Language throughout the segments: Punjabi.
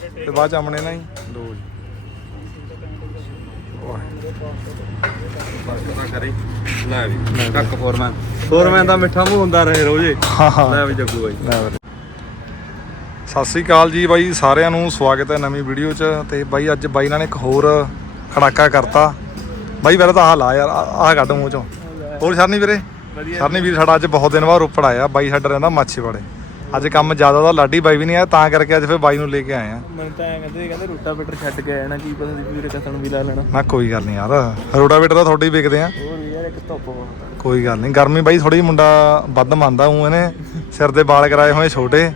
ਤੇ ਬਾਅਦ ਚ ਆਮਣੇ ਨਾਲ ਹੀ। ਲੋ ਜੀ। ਨਾ ਕਰੀ। ਲੈ ਵੀ। ਕੱਕ ਫੋਰਮੈਨ ਫੋਰਮੈਨ ਦਾ ਮਿੱਠਾ ਮੂੰਹ ਹੁੰਦਾ ਰਹੇ ਰੋਜ਼ੇ ਹਾਂ। ਹਾਂ ਲੈ ਵੀ ਜੱਗੂ ਬਾਈ। ਲੈ ਵੀਰੇ। ਸਤਿ ਸ੍ਰੀ ਅਕਾਲ ਜੀ ਬਾਈ। ਸਾਰਿਆਂ ਨੂੰ ਸਵਾਗਤ ਹੈ ਨਵੀਂ ਵੀਡੀਓ 'ਚ। ਤੇ ਬਾਈ ਅੱਜ ਬਾਈ ਨਾਲ ਨੇ ਇੱਕ ਹੋਰ ਖੜਾਕਾ ਕਰਤਾ। ਬਾਈ ਪਹਿਲਾਂ ਤਾਂ ਆਹ ਲਾ ਯਾਰ। ਆਹ ਆਹ ਕੱਢ ਮੂੰਹ ਚੋਂ। ਹੋਰ ਸ਼ਰਨੀ ਵੀਰੇ? ਸ਼ਰਨੀ ਵੀਰ ਸਾਡਾ ਅੱਜ ਬਹੁਤ ਦਿਨ ਬਾਅਦ ਰੋਪੜ ਆਇਆ। ਬਾਈ ਸਾਡਾ ਰਹਿੰਦਾ ਮਾਛੀਵਾੜੇ। ਅੱਜ ਕੰਮ ਜ਼ਿਆਦਾ ਦਾ ਲਾਡੀ ਬਾਈ ਵੀ ਨਹੀਂ ਆਇਆ ਤਾਂ ਕਰਕੇ ਅੱਜ ਫਿਰ ਬਾਈ ਨੂੰ ਲੈ ਕੇ ਆਏ ਆ। ਮੈਨੂੰ ਤਾਂ ਐਂ ਕਹਿੰਦੇ ਕਹਿੰਦੇ ਰੂਟਾ ਬੀਟਰ ਛੱਡ ਕੇ ਆਣਾ ਕੀ ਪਤਾ ਸੀ ਵੀਰੇ ਕਸਣ ਵੀ ਲਾ ਲੈਣਾ। ਮੈਂ ਕੋਈ ਗੱਲ ਨਹੀਂ ਯਾਰ ਰੋਡਾਵੇਟਰ ਤਾਂ ਤੁਹਾਡੇ ਹੀ ਵਿਕਦੇ ਆ। ਹੋਰ ਯਾਰ ਇੱਕ ਧੁੱਪ ਬਹੁਤ ਕੋਈ ਗੱਲ ਨਹੀਂ ਗਰਮੀ ਬਾਈ ਥੋੜੀ ਮੁੰਡਾ ਵੱਧ ਮੰਨਦਾ ਹੂੰ ਇਹਨੇ ਸਿਰ ਦੇ ਵਾਲ ਕਰਾਏ ਹੋਏ ਛੋਟੇ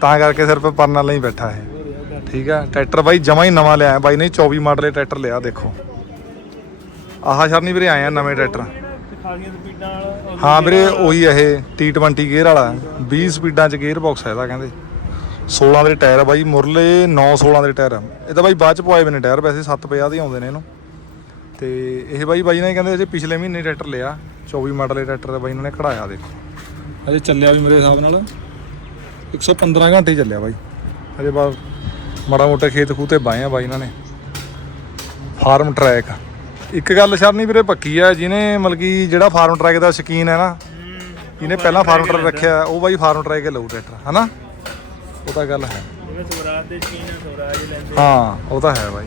ਤਾਂ ਕਰਕੇ ਸਿਰ 'ਤੇ ਪਰਨਾ ਲਈ ਬੈਠਾ ਹੈ ਠੀਕ ਆ ਟਰੈਕਟਰ ਬਾਈ ਜਮਾ ਹੀ ਨਵਾਂ ਲਿਆ ਬਾਈ ਨੇ 24 ਮਾਡਲ ਦੇ ਟਰੈਕਟਰ ਲਿਆ ਦੇਖੋ। ਆਹ ਸ਼ਰਨੀ ਵੀਰੇ ਆਏ ਆ ਨਵੇਂ ਟਰੈਕਟਰ। ਖਾਲੀਆਂ ਸਪੀਡਾਂ ਵਾਲਾ ਹਾਂ ਵੀਰੇ ਉਹੀ ਇਹ T20 ਗੇਅਰ ਵਾਲਾ। 20 ਸਪੀਡਾਂ 'ਚ ਗੇਅਰ ਬਾਕਸ ਹੈ ਇਹਦਾ ਕਹਿੰਦੇ। 16 ਦੇ ਟਾਇਰ ਆ ਬਾਈ ਮੁਰਲੇ 9 16 ਦੇ ਟਾਇਰ ਆ। ਇਹ ਤਾਂ ਬਾਈ ਬਾਅਦ 'ਚ ਪਵਾਏ ਹੋਏ ਨੇ ਟਾਇਰ ਵੈਸੇ 750 ਦੇ ਆਉਂਦੇ ਨੇ ਇਹਨੂੰ। ਤੇ ਇਹ ਬਾਈ ਬਾਈ ਨੇ ਕਹਿੰਦੇ ਅਜੇ ਪਿਛਲੇ ਮਹੀਨੇ ਟਰੈਕਟਰ ਲਿਆ 24 ਮਾਡਲ ਦੇ ਟਰੈਕਟਰ ਦਾ ਬਾਈ ਇਹਨਾਂ ਨੇ ਖੜਾਇਆ ਦੇਖੋ। ਅਜੇ ਚੱਲਿਆ ਵੀ ਮੇਰੇ ਹਿਸਾਬ ਨਾਲ। 115 ਘੰਟੇ ਚੱਲਿਆ ਬਾਈ। ਅਜੇ ਬਾ ਮਾੜਾ ਮੋਟਾ ਖੇਤ ਖੂਤੇ ਬਾਏ ਆ ਬਾਈ ਇਹਨਾਂ ਨੇ। ਫਾਰਮ ਟਰੈਕ ਇੱਕ ਗੱਲ ਸ਼ਰਨੀ ਵੀਰੇ ਪੱਕੀ ਆ ਜਿਹਨੇ ਮਤਲਬ ਕਿ ਜਿਹੜਾ ਫਾਰਮ ਟਰੈਕ ਦਾ ਸ਼ਕੀਨ ਹੈ ਨਾ ਜਿਹਨੇ ਪਹਿਲਾਂ ਫਾਰਮ ਟਰੈਕ ਰੱਖਿਆ ਉਹ ਬਾਈ ਫਾਰਮ ਟਰੈਕ ਹੀ ਲਊ ਟਰੈਕਟਰ ਹਨਾ? ਉਹ ਤਾਂ ਗੱਲ ਹੈ। ਹਾਂ ਉਹ ਤਾਂ ਹੈ ਬਾਈ।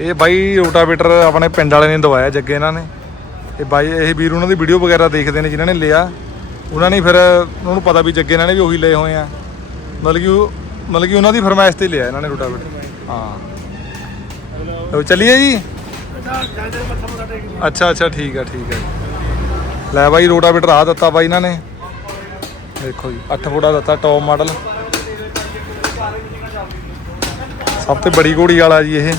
ਇਹ ਬਾਈ ਰੋਟਾਵੇਟਰ ਆਪਣੇ ਪਿੰਡ ਵਾਲੇ ਨੇ ਦਵਾਇਆ ਜੱਗੇ ਇਹਨਾਂ ਨੇ। ਇਹ ਬਾਈ ਇਹ ਵੀਰ ਉਹਨਾਂ ਦੀ ਵੀਡੀਓ ਵਗੈਰਾ ਦੇਖਦੇ ਨੇ ਜਿਨ੍ਹਾਂ ਨੇ ਲਿਆ। ਉਹਨਾਂ ਨੇ ਫਿਰ ਉਹਨਾਂ ਨੂੰ ਪਤਾ ਵੀ ਜੱਗੇ ਇਹਨਾਂ ਨੇ ਵੀ ਉਹੀ ਲਏ ਹੋਏ ਆ। ਮਤਲਬ ਕਿ ਉਹ ਮਤਲਬ ਕਿ ਉਹਨਾਂ ਦੀ ਫਰਮਾਇਸ਼ ਤੇ ਲਿਆ ਇਹਨਾਂ ਨੇ ਰੋਟਾਵੇਟਰ। ਹਾਂ। ਚੱਲੀਏ ਜੀ। ਅੱਛਾ ਅੱਛਾ ਠੀਕ ਆ ਠੀਕ ਆ ਲੈ ਬਾਈ ਰੋਟਾਵੇਟਰ ਆ ਦਿੱਤਾ ਬਾਈ ਇਹਨਾਂ ਨੇ। ਦੇਖੋ ਜੀ 8 ਫੁੱਟਾ ਦਿੱਤਾ ਟੌਪ ਮਾਡਲ ਸਭ ਤੋਂ ਬੜੀ ਘੋੜੀ ਵਾਲਾ ਜੀ ਇਹ।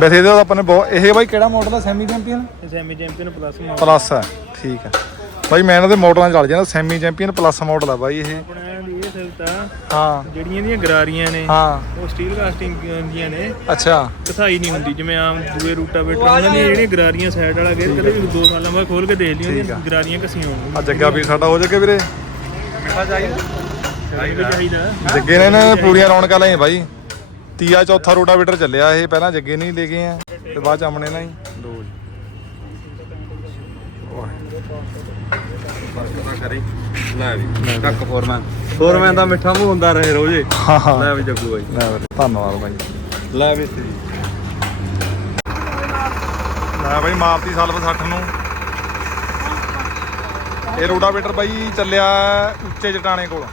ਵੈਸੇ ਇਹਦਾ ਆਪਾਂ ਨੇ ਬਹੁਤ ਇਹ ਬਾਈ ਕਿਹੜਾ ਮਾਡਲ ਆ? Semi champion semi champion plus model plus ਆ ਠੀਕ ਆ। ਬਾਈ ਮੈਂ ਇਹਨਾਂ ਦੇ ਮਾਡਲਾਂ ਚੱਲ ਜਾਂਦਾ ਸੈਮੀ ਚੈਂਪੀਅਨ ਪਲੱਸ ਮਾਡਲ ਆ ਬਾਈ ਇਹ। ਸਿਲਤਾ ਹਾਂ। ਜਿਹੜੀਆਂ ਇਹਦੀਆਂ ਗਰਾਰੀਆਂ ਨੇ ਹਾਂ। ਉਹ ਸਟੀਲ ਕਾਸਟਿੰਗ ਦੀਆਂ ਨੇ ਅੱਛਾ। ਕਸਾਈ ਨਹੀਂ ਹੁੰਦੀ ਜਿਵੇਂ ਆਮ ਦੂਏ ਰੂਟਾ ਬੀਟਰ ਉਹਨਾਂ ਦੀਆਂ ਜਿਹੜੀਆਂ ਗਰਾਰੀਆਂ ਸਾਈਡ ਵਾਲਾ ਗੇਅਰ ਕਦੇ ਵੀ ਦੋ ਸਾਲਾਂ ਬਾਅਦ ਖੋਲ ਕੇ ਦੇਖ ਲਿਓ ਉਹਦੀਆਂ ਗਰਾਰੀਆਂ ਕਸੀਆਂ ਹੋਣਗੀਆਂ ਆ ਜੱਗਾ ਵੀ ਸਾਡਾ ਹੋ ਜਾਗੇ ਵੀਰੇ। ਚਾਹੀਦਾ। ਚਾਹੀਦਾ। ਜੱਗੇ ਨੇ ਇਹਨਾਂ ਨੇ ਪੂਰੀਆਂ ਰੌਣਕਾਂ ਲਾਈਆਂ ਬਾਈ। ਤੀਆ ਚੌਥਾ ਰੋਟਾਵੇਟਰ ਚੱਲਿਆ ਇਹ ਪਹਿਲਾਂ ਜੱਗੇ ਨਹੀਂ ਲੈ ਗਏ ਆ ਤੇ ਬਾਅਦ ਚ ਆਮਣੇ ਨਾਲ ਹੀ। ਜੀ। ਨਾ ਕਰੀ ਲੈ ਵੀ ਕੱਕ ਫੋਰਮੈਨ ਫੋਰਮੈਨ ਦਾ ਮਿੱਠਾ ਮੂੰਹ ਹੁੰਦਾ ਰਹੇ ਰੋਜ਼ੇ ਹਾਂ। ਹਾਂ ਲੈ ਵੀ ਜੱਗੂ ਬਾਈ। ਲੈ ਵੀਰੇ, ਧੰਨਵਾਦ ਬਾਈ। ਲੈ ਵੀ ਤੇਰੀ ਲੈ ਬਾਈ ਮਾਰਤੀ ਸਲਫ 60 ਨੂੰ। ਇਹ ਰੋਟਾਵੇਟਰ ਬਾਈ ਚੱਲਿਆ ਉੱਚੇ ਜਟਾਣੇ ਕੋਲ।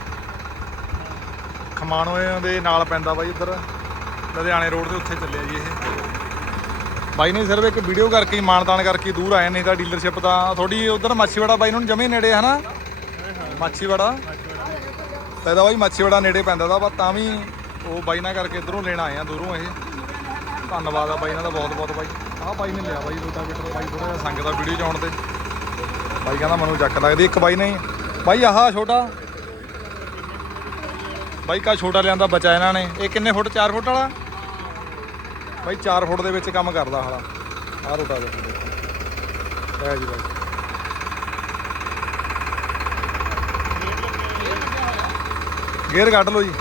ਖਮਾਣੋਏ ਦੇ ਨਾਲ ਪੈਂਦਾ ਬਾਈ ਉੱਧਰ। ਲੁਧਿਆਣੇ ਰੋਡ ਦੇ ਉੱਥੇ ਚੱਲਿਆ ਜੀ ਇਹ। ਬਾਈ ਨੇ ਸਿਰਫ ਇੱਕ ਵੀਡੀਓ ਕਰਕੇ ਹੀ ਮਾਨਤਾਨ ਕਰਕੇ ਦੂਰ ਆਏ ਨਹੀਂ ਤਾਂ ਡੀਲਰਸ਼ਿਪ ਤਾਂ ਥੋੜੀ ਉਧਰ ਮਾਛੀਵਾੜਾ ਬਾਈ ਨੂੰ ਜਮੇ ਨੇੜੇ ਹੈ ਨਾ? ਮਾਛੀਵਾੜਾ? ਤਾਂ ਬਾਈ ਮਾਛੀਵਾੜਾ ਨੇੜੇ ਪੈਂਦਾ ਦਾ ਪਰ ਤਾਂ ਵੀ ਉਹ ਬਾਈ ਨਾਲ ਕਰਕੇ ਇਧਰੋਂ ਲੈਣ ਆਏ ਆ ਦੂਰੋਂ ਇਹ। ਧੰਨਵਾਦ ਆ ਬਾਈ ਇਹਨਾਂ ਦਾ ਬਹੁਤ ਬਹੁਤ ਬਾਈ। ਆਹ ਬਾਈ ਨੇ ਲਿਆ ਬਾਈ ਰੋਟਾਵੇਟਰ, ਬਾਈ ਥੋੜਾ ਜਿਹਾ ਸੰਗ ਦਾ ਵੀਡੀਓ ਚ ਤੇ। ਬਾਈ ਕਹਿੰਦਾ ਮੈਨੂੰ ਜੱਕ ਲੱਗਦੀ, ਇੱਕ ਬਾਈ ਨਹੀਂ। ਬਾਈ ਆਹ ਛੋਟਾ। ਬਾਈ ਕਾ ਛੋਟਾ ਲਿਆਂਦਾ ਬਚਾ ਇਹਨਾਂ ਨੇ। ਇਹ ਕਿੰਨੇ ਫੁੱਟ? 4 ਫੁੱਟ ਵਾਲਾ? ਬਾਈ 4 ਫੁੱਟ ਦੇ ਵਿੱਚ ਕੰਮ ਕਰਦਾ ਹਾਲਾ ਆਹ ਰੋਟਾਵੇਟਰ ਦੇਖੋ। ਲੈ ਜੀ ਬਾਈ। ਗੇਅਰ ਕੱਢ ਲਓ ਜੀ।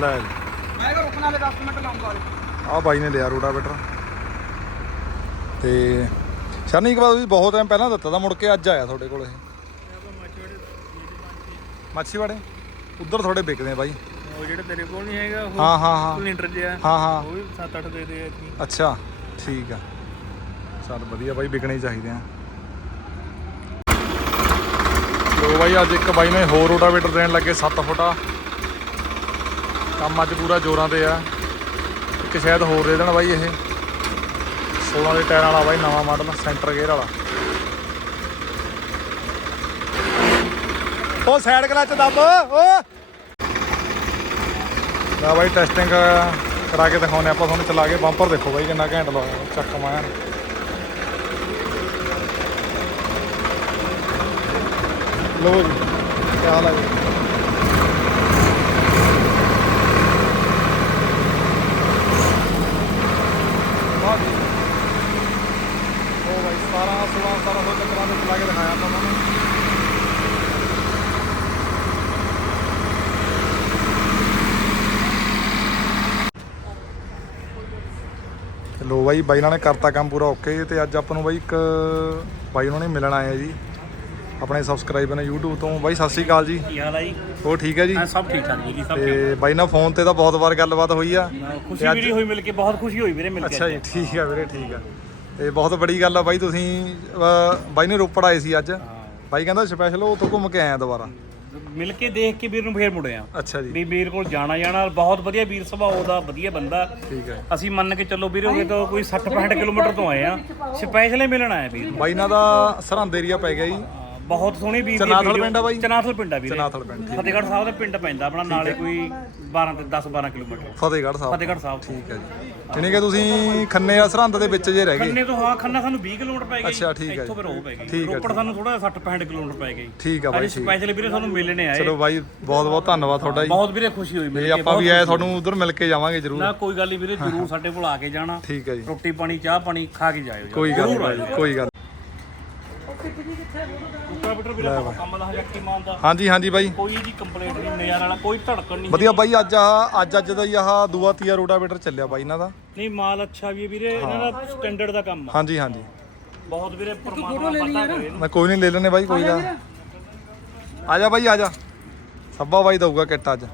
ਲੈ ਜੀ। ਮੈਂ ਕਿਹਾ ਰੁਕਣਾ ਲੈ 10 ਮਿੰਟ ਲਾਉਂਗਾ ਆ ਬਾਈ ਨੇ ਲਿਆ ਰੋਟਾਵੇਟਰ ਤੇ ਸ਼ਰਨੀ ਇੱਕ ਵਾਰ ਤੁਸੀਂ ਬਹੁਤ ਟਾਈਮ ਪਹਿਲਾਂ ਦਿੱਤਾ ਤਾਂ ਮੁੜ ਕੇ ਅੱਜ ਆਇਆ ਤੁਹਾਡੇ ਕੋਲ ਇਹ। ਮਾਛੀਵਾੜੇ? ਉੱਧਰ ਥੋੜੇ ਵਿਕਦੇ ਆ ਬਾਈ। ਉਹ ਜਿਹੜਾ ਤੇਰੇ ਕੋਲ ਨਹੀਂ ਹੈਗਾ ਉਹ ਹਾਂ ਹਾਂ ਹਾਂ। ਸਿਲੰਡਰ ਜਿਹਾ। ਹਾਂ ਹਾਂ। ਉਹ ਵੀ 7-8 ਦੇ ਦੇ ਐਤਕੀ। ਅੱਛਾ ਠੀਕ ਆ। ਚੱਲ ਵਧੀਆ ਬਾਈ ਵਿਕਣੇ ਹੀ ਚਾਹੀਦੇ ਆ। ਲੋ ਬਾਈ ਅੱਜ ਇੱਕ ਬਾਈ ਨੇ ਹੋਰ ਰੋਟਾਵੇਟਰ ਦੇਣ ਲੱਗੇ 7 ਫੁੱਟਾ। ਕੰਮ ਅੱਜ ਪੂਰਾ ਜ਼ੋਰਾਂ ਤੇ ਆ। ਇੱਕ ਸ਼ਾਇਦ ਹੋਰ ਦੇ ਦੇਣ ਬਾਈ ਇਹ। 16 ਦੇ ਟਾਇਰਾਂ ਵਾਲਾ ਬਾਈ ਨਵਾਂ ਮਾਡਲ ਸੈਂਟਰ ਗੇਅਰ ਵਾਲਾ। ਉਹ ਸਾਈਡ ਕਲਚ ਦੱਬ। ਓ। ਲੈ ਬਾਈ ਟੈਸਟਿੰਗ ਕਰਾ ਕੇ ਦਿਖਾਉਨੇ ਆਪਾਂ ਤੁਹਾਨੂੰ, ਚਲਾ ਕੇ ਬੰਪਰ ਦੇਖੋ ਬਾਈ ਕਿੰਨਾ ਘੈਂਟ ਲਾਇਆ ਚੱਕ ਮਾਇਆ ਲੋ ਜੀ ਕੀ ਹਾਲ ਹੈ ਜੀ। ਵਾਹ ਜੀ। ਉਹ ਬਾਈ 17 16 1700 ਚੱਕਰਾਂ ਦੇ ਚਲਾ ਕੇ ਦਿਖਾਇਆ ਬਾਈ ਬਾਈ ਨਾਲ ਕਰਤਾ ਕੰਮ ਪੂਰਾ ਓਕੇ ਤੇ ਅੱਜ ਆਪਾਂ ਨੂੰ ਬਾਈ ਇੱਕ ਬਾਈ ਉਹਨਾਂ ਨੇ ਮਿਲਣ ਆਏ ਆ ਜੀ। ਆਪਣੇ ਸਬਸਕ੍ਰਾਈਬਰ ਨੇ YouTube ਤੋਂ। ਬਾਈ ਸਤਿ ਸ਼੍ਰੀ ਅਕਾਲ ਜੀ। ਕੀ ਹਾਲ ਹੈ ਜੀ? ਉਹ ਠੀਕ ਹੈ ਜੀ? ਹਾਂ ਸਭ ਠੀਕ ਠਾਕ ਜੀ ਸਭ ਤੇ ਬਾਈ ਨਾਲ ਫੋਨ ਤੇ ਤਾਂ ਬਹੁਤ ਵਾਰ ਗੱਲਬਾਤ ਹੋਈ ਆ। ਖੁਸ਼ੀ ਵੀਰੇ ਹੋਈ ਮਿਲ ਕੇ ਬਹੁਤ ਖੁਸ਼ੀ ਹੋਈ ਵੀਰੇ ਮਿਲ ਕੇ ਅੱਛਾ ਜੀ ਠੀਕ ਆ ਵੀਰੇ ਠੀਕ ਆ। ਤੇ ਬਹੁਤ ਬੜੀ ਗੱਲ ਆ ਬਾਈ ਤੁਸੀਂ ਬਾਈ ਨੇ ਰੋਪੜ ਆਏ ਸੀ ਅੱਜ। ਬਾਈ ਕਹਿੰਦਾ ਸਪੈਸ਼ਲ ਉਹ ਤੋਂ ਘੁੰਮ ਕੇ ਆਇਆ ਦੁਬਾਰਾ। ਮਿਲ ਕੇ ਦੇਖ ਕੇ ਵੀਰ ਨੂੰ ਫੇਰ ਮੁੜੇ ਆ। ਅੱਛਾ ਜੀ। ਵੀ ਵੀਰ ਕੋਲ ਜਾਣਾ ਜਾਣਾ ਬਹੁਤ ਵਧੀਆ ਵੀਰ ਸੁਭਾਅ ਦਾ ਵਧੀਆ ਬੰਦਾ। ਠੀਕ ਹੈ। ਅਸੀਂ ਮੰਨ ਕੇ ਚੱਲੋ ਵੀਰੇ ਹੋਗੇ ਤਾਂ ਕੋਈ 60 65 ਕਿਲੋਮੀਟਰ ਤੋਂ ਆਏ ਆ। ਸਪੈਸ਼ਲ ਮਿਲਣ ਆਏ ਵੀਰ। ਬਾਈ ਨਾਲ ਦਾ ਸਰਹੰਦ ਏਰੀਆ ਪੈ ਗਿਆ ਜੀ। ਬਹੁਤ ਸੋਹਣੀ ਵੀਰ ਦੀ ਚਨਾਥਲ video- ਪਿੰਡ ਆ ਬਾਈ? ਚਨਾਥਲ ਪਿੰਡ ਆ ਵੀਰੇ। ਚਨਾਥਲ ਪਿੰਡ, ਠੀਕ ਫਤਿਹਗੜ੍ਹ ਸਾਹਿਬ ਦਾ ਪਿੰਡ ਪੈਂਦਾ ਆਪਣਾ ਨਾਲੇ ਕੋਈ 12 ਤੇ 10 12 ਕਿਲੋਮੀਟਰ। ਫਤਿਹਗੜ੍ਹ ਸਾਹਿਬ। ਫਤਿਹਗੜ੍ਹ ਸਾਹਿਬ ਠੀਕ ਹੈ ਜੀ। ਯਾਨੀ ਕਿ ਤੁਸੀਂ ਖੰਨੇ ਆ ਸਰਹੰਦ ਦੇ ਵਿੱਚ ਜੇ ਰਹਿ ਗਏ। ਖੰਨੇ ਤੋਂ ਹਾਂ ਖੰਨਾ ਸਾਨੂੰ 20 ਕਿਲੋਮੀਟਰ ਪੈ ਗਈ। ਅੱਛਾ, ਠੀਕ ਹੈ ਇੱਥੋਂ ਫਿਰ ਉਹ ਪੈ ਗਈ। ਹੈ, ਰੋਪੜ ਸਾਨੂੰ ਥੋੜਾ 60 65 ਕਿਲੋਮੀਟਰ ਪੈ ਗਈ। ਠੀਕ ਆ ਬਾਈ ਅੱਜ ਠੀਕ ਸਪੈਸ਼ਲ ਵੀਰੇ ਸਾਨੂੰ ਮਿਲਣੇ ਆਏ। ਚਲੋ ਬਾਈ ਬਹੁਤ ਬਹੁਤ ਧੰਨਵਾਦ ਤੁਹਾਡਾ ਜੀ। ਬਹੁਤ ਵੀਰੇ ਖੁਸ਼ੀ ਹੋਈ ਤੇ ਮਿਲ ਕੇ ਆਪਾਂ ਵੀ ਆਏ ਤੁਹਾਨੂੰ ਉਧਰ ਮਿਲ ਕੇ ਜਾਵਾਂਗੇ ਜ਼ਰੂਰ। ਨਾ ਕੋਈ ਗੱਲ ਨਹੀਂ ਵੀਰੇ ਜਰੂਰ ਸਾਡੇ ਕੋਲ ਆ ਕੇ ਜਾਣਾ। ਠੀਕ ਹੈ ਜੀ। ਰੋਟੀ ਪਾਣੀ ਚਾਹ ਪਾਣੀ ਖਾ ਕੇ ਜਾਇਓ ਕੋਈ ਗੱਲ ਨਹੀਂ ਬਾਈ ਕੋਈ ਗੱਲ ਕੰਪਿਊਟਰ ਵੀਰੇ ਆਪਾਂ ਕੰਮ ਦਾ ਹਜਾ ਹਾਂਜੀ ਹਾਂਜੀ ਬਾਈ। ਕੋਈ ਜੀ ਕੰਪਲੇਂਟ ਨਹੀਂ ਨਜ਼ਾਰਾ ਵਾਲਾ ਕੋਈ ਧੜਕਣ ਨਹੀਂ ਵਧੀਆ ਬਾਈ ਅੱਜ ਆ ਅੱਜ ਅੱਜ ਦਾ ਹੀ ਆਹ ਦੂਆ ਤੀਆ ਰੋਟਾਵੇਟਰ ਚੱਲਿਆ ਬਾਈ ਇਹਨਾਂ ਦਾ। ਨਹੀਂ ਮਾਲ ਅੱਛਾ ਵੀ ਹੈ ਵੀਰੇ ਇਹਨਾਂ ਦਾ ਸਟੈਂਡਰਡ ਦਾ ਕੰਮ ਆ। ਹਾਂਜੀ ਹਾਂਜੀ। ਬਹੁਤ ਵੀਰੇ ਪਰਮਾਤਮਾ ਪਤਾ ਕਰੇ ਕੋਈ ਨਹੀਂ ਲੈ ਲੈਣੇ ਬਾਈ ਕੋਈ ਗੱਲ ਆ ਜਾ ਬਾਈ ਆ ਜਾ। ਸੱਬਾ ਬਾਈ ਦਊਗਾ ਕਿੱਟ ਅੱਜ।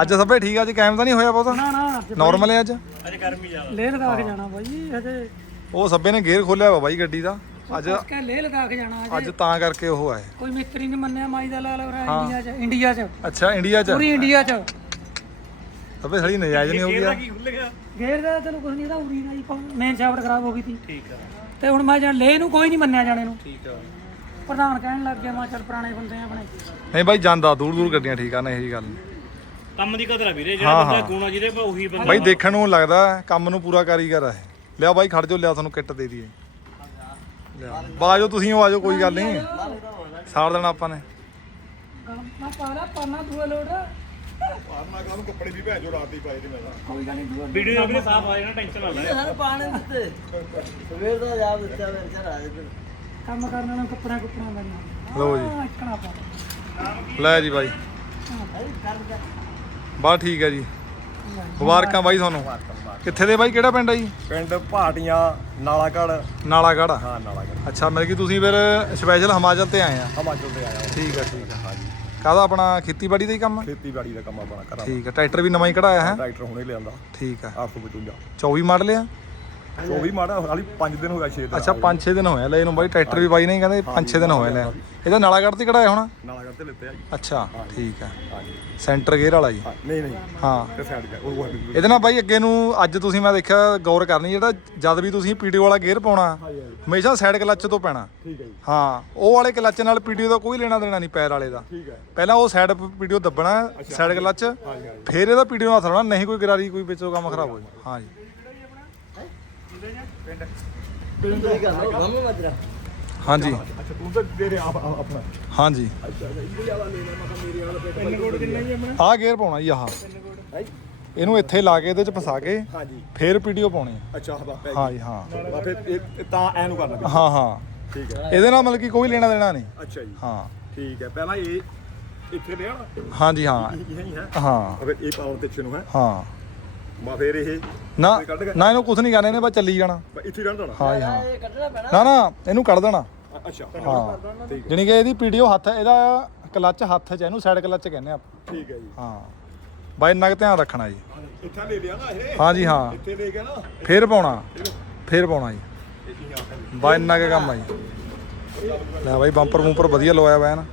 ਅੱਜ ਸਭੇ ਠੀਕ ਆ ਅੱਜ ਕਾਇਮ ਤਾਂ ਨਹੀਂ ਹੋਇਆ ਬਹੁਤਾ? ਨਾ ਨਾ ਨਾਰਮਲ ਹੈ ਅੱਜ? ਅਜੇ ਗਰਮੀ ਜ਼ਿਆਦਾ ਲੇਹ ਲਗਾ ਕੇ ਜਾਣਾ ਬਾਈ ਹਜੇ। ਉਹ ਸੱਬੇ ਨੇ ਗੇਅਰ ਖੋਲਿਆ ਵਾ ਬਾਈ ਗੱਡੀ ਦਾ। ਅੱਜ ਕਹ ਲੇਹ ਲਗਾ ਕੇ ਜਾਣਾ ਹਜੇ ਅੱਜ ਤਾਂ ਕਰਕੇ ਉਹ ਆਏ। ਕੋਈ ਮਿਸਤਰੀ ਨਹੀਂ ਮੰਨਿਆ ਮਾਈ ਦਾ ਲਾਲ ਹੋ। ਇੰਡੀਆ 'ਚ ਇੰਡੀਆ 'ਚ। ਅੱਛਾ ਇੰਡੀਆ ਚ? ਪੂਰੀ ਇੰਡੀਆ 'ਚ। ਸਭੇ ਸੜੀ ਨਜਾਇਜ਼ ਨਹੀਂ ਹੋ ਇਹਦਾ ਗਿਆ ਕੀ ਗੇਰ ਦਾ ਚਲੋ ਕੁਝ ਨਹੀਂ ਇਹਦਾ ਉਰੀ ਦਾ ਹੀ ਮੇਨ ਸ਼ਾਫਟ ਖਰਾਬ ਹੋ ਗਈ ਸੀ। ਠੀਕ ਆ। ਤੇ ਹੁਣ ਮੈਂ ਜਾਣ ਲੇਹ ਨੂੰ ਕੋਈ ਨਹੀਂ ਮੰਨਿਆ ਜਾਣੇ ਨੂੰ। ਠੀਕ ਆ। ਪ੍ਰਧਾਨ ਕਹਿਣ ਲੱਗ ਗਿਆ ਮੈਂ ਚੱਲ ਪੁਰਾਣੇ ਬੰਦੇ ਆ ਆਪਣੇ। ਨਹੀਂ ਬਾਈ ਜਾਂਦਾ ਦੂਰ ਦੂਰ ਗੱਡੀਆਂ ਠੀਕ ਆ ਨਾ ਇਹੀ ਗੱਲ। ਕੰਮ ਦੀ ਕਦਰ ਆ ਵੀਰੇ ਜਿਹੜਾ ਬੰਦਾ ਗੁਣਾ ਜਿਹਦੇ ਪਾ ਉਹੀ ਬੰਦਾ ਬਾਈ ਦੇਖਣ ਨੂੰ ਲੱਗਦਾ ਹੈ, ਕੰਮ ਨੂੰ ਪੂਰਾ ਕਾਰੀਗਰ ਹੈ ਲਿਆ ਬਾਈ ਖੜ ਜਾਓ ਲਿਆ ਤੁਹਾਨੂੰ ਕਿੱਟ ਦੇ ਦਈਏ। ਲਿਆ ਬਾਜੋ ਤੁਸੀਂ ਉਹ ਆਜੋ ਕੋਈ ਗੱਲ ਨਹੀਂ। ਸਾੜ ਦੇਣਾ ਆਪਾਂ ਨੇ। ਮੈਂ ਪਾਲਾ ਪਾਣਾ ਦੂਆ ਲੋੜ ਪਾਣਾ ਕਾਹਨੂੰ ਕੱਪੜੇ ਵੀ ਭੈਜੋ ਰਾਤ ਦੀ ਪਾਏ ਤੇ ਮੈਂ ਕੋਈ ਗੱਲ ਨਹੀਂ ਦੂਆ ਵੀਡੀਓ ਦਾ ਵੀਰੇ ਸਾਫ਼ ਆ ਜਾਣਾ ਟੈਨਸ਼ਨ ਨਾ ਲੈ ਕੰਮ ਕਰਨ ਨੂੰ ਕੱਪੜਾ ਕੁੱਪੜਾ ਲੱਗਣਾ ਲਓ ਜੀ। ਲੈ ਜੀ ਬਾਈ। ਬਸ ਠੀਕ ਹੈ ਜੀ। ਮੁਬਾਰਕਾਂ ਬਾਈ ਤੁਹਾਨੂੰ। ਕਿੱਥੇ ਦੇ ਬਾਈ? ਕਿਹੜਾ ਪਿੰਡ ਹੈ ਜੀ? ਪਿੰਡ ਭਾਟੀਆਂ ਨਾਲਾਗੜ ਨਾਲਾਗੜ੍ਹ ਹਾਂ ਨਾਲਾਗੜ ਅੱਛਾ ਮਿਲ ਗਈ ਤੁਸੀਂ ਫਿਰ ਸਪੈਸ਼ਲ ਹਿਮਾਚਲ ਤੇ ਆਏ ਆ? ਹਿਮਾਚਲ ਤੇ ਆਇਆ ਠੀਕ ਹੈ ਠੀਕ ਹੈ ਹਾਂਜੀ। ਕਾਹਦਾ ਆਪਣਾ ਖੇਤੀਬਾੜੀ ਦਾ ਹੀ ਕੰਮ ਹੈ ਖੇਤੀਬਾੜੀ ਦਾ ਕੰਮ ਆਪਣਾ ਕਰਾਂ ਠੀਕ ਹੈ ਟਰੈਕਟਰ ਵੀ ਨਵਾਂ ਹੀ ਕਢਾਇਆ ਹੈ? ਟਰੈਕਟਰ ਹੁਣੇ ਲਿਆਂਦਾ। ਠੀਕ ਹੈ 855 24 ਮਾਡਲ ਆ? 24 ਮਾੜਾ ਹਾਲੀ 5 ਦਿਨ ਹੋ ਗਿਆ 6 ਦਿਨ ਅੱਛਾ 5-6 ਦਿਨ ਹੋਇਆ ਲੈ ਇਹਨੂੰ ਬਾਈ ਟਰੈਕਟਰ ਵੀ ਬਾਈ ਨਹੀਂ ਕਹਿੰਦੇ 5-6 ਦਿਨ ਹੋਏ ਲੈ। ਇਹਦਾ ਨਾਲਾਗੜ੍ਹ ਤੇ ਕਢਾਇਆ ਹੋਣਾ? ਨਾਲਾਗੜ ਤੇ ਲਿੱਤੇ ਆ ਜੀ। ਅੱਛਾ ਠੀਕ ਹੈ ਹਾਂਜੀ। ਸੈਂਟਰ ਗੇਅਰ ਵਾਲਾ ਜੀ। ਨਹੀਂ ਨਹੀਂ। ਹਾਂ। ਤੇ ਸਾਈਡ ਜਾ ਉਹ ਇਹਦੇ ਨਾਲ ਬਾਈ ਅੱਗੇ ਨੂੰ ਅੱਜ ਤੁਸੀਂ ਮੈਂ ਦੇਖਿਆ ਗੌਰ ਕਰਨੀ ਜਿਹੜਾ ਜਦ ਵੀ ਤੁਸੀਂ ਪੀਡੀਓ ਵਾਲਾ ਗੇਅਰ ਪਾਉਣਾ ਹਮੇਸ਼ਾ ਸਾਈਡ ਕਲੱਚ ਤੋਂ ਪੈਣਾ। ਠੀਕ ਹੈ ਜੀ। ਹਾਂ ਉਹ ਵਾਲੇ ਕਲੱਚ ਨਾਲ ਪੀਡੀਓ ਦਾ ਕੋਈ ਲੈਣਾ ਦੇਣਾ ਨਹੀਂ ਪੈਰ ਵਾਲੇ ਦਾ। ਠੀਕ ਹੈ। ਪਹਿਲਾਂ ਉਹ ਸਾਈਡ ਪੀਡੀਓ ਦੱਬਣਾ ਸਾਈਡ ਕਲੱਚ ਫਿਰ ਇਹਦਾ ਪੀਡੀਓ ਹੱਥ ਲਾਉਣਾ ਨਹੀਂ ਕੋਈ ਗਰਾਰੀ ਕੋਈ ਵਿੱਚੋਂ ਕੰਮ ਖਰਾਬ ਹੋ ਜਾਏ ਹਾਂ ਜੀ। ਹਾਂਜੀ। ਅੱਛਾ ਤੂੰ ਤਾਂ ਤੇਰੇ ਆਪ ਆਪ- ਆਪਣਾ। ਹਾਂਜੀ। ਆਹ ਗੇਅਰ ਪਾਉਣਾ ਜੀ ਆਹ। ਇਹਨੂੰ ਇੱਥੇ ਲਾ ਕੇ ਇਹਦੇ ਚ ਫਸਾ ਕੇ ਹਾਂਜੀ। ਫਿਰ ਪੀਡੀਓ ਪਾਉਣੀ ਹੈ। ਅੱਛਾ ਹਾਂ ਹਾਂ ਜੀ ਹਾਂ। ਗਈ ਫਿਰ ਇਹ- ਇਹ ਤਾਂ ਐ ਨੂੰ ਕਰਨਾ ਪੈਂਦਾ। ਹਾਂ ਹਾਂ। ਠੀਕ ਹੈ। ਇਹਦੇ ਨਾਲ ਮਤਲਬ ਕਿ ਕੋਈ ਲੈਣਾ ਦੇਣਾ ਨਹੀਂ। ਅੱਛਾ ਜੀ। ਹਾਂ। ਠੀਕ ਹੈ ਪਹਿਲਾਂ ਇਹ ਇੱਥੇ ਲਿਆ ਹਾਂਜੀ ਹਾਂ। ਇਹ ਹੀ ਹੈ। ਹਾਂ। ਫਿਰ ਇਹ ਪਾਵਰ ਤੇ ਨੂੰ ਹੈ। ਹਾਂ। ਮਾ ਫਿਰ ਇਹ ਨਾ ਨਾ ਇਹਨੂੰ ਕੁਝ ਨਹੀਂ ਕਰਨਾ ਇਹਨੇ ਬਸ ਚੱਲੀ ਜਾਣਾ। ਬਸ ਇੱਥੇ ਰਹਿਣ ਦੇਣਾ। ਹਾਂ ਜੀ ਹਾਂ। ਨਾ ਨਾ ਇਹਨੂੰ ਕੱਢ ਦੇਣਾ। ਅ- ਅੱਛਾ। ਹਾਂ। ਠੀਕ ਜਾਣੀ ਕਿ ਇਹਦੀ ਪੀਡੀਓ ਹੱਥ ਇਹਦਾ ਕਲੱਚ ਹੱਥ 'ਚ ਹੈ, ਇਹਨੂੰ ਸਾਈਡ ਕਲੱਚ ਕਹਿੰਦੇ ਆਪਾਂ। ਠੀਕ ਹੈ ਜੀ। ਹਾਂ। ਬਾਈ ਇੰਨਾ ਕੁ ਧਿਆਨ ਰੱਖਣਾ ਜੀ। ਇੱਥੇ ਲੈ ਲਿਆ ਨਾ ਇਹ? ਹਾਂ ਜੀ ਹਾਂ। ਇੱਥੇ ਲੈ ਗਿਆ ਨਾ? ਫੇਰ ਪਾਉਣਾ। ਫੇਰ ਪਾਉਣਾ ਜੀ। ਬਾਈ ਇੰਨਾ ਕੁ ਕੰਮ ਆ ਜੀ। ਲੈ ਬਾਈ ਬੰਪਰ ਬੰਪਰ ਵਧੀਆ ਲਵਾਇਆ ਵਾ ਨਾ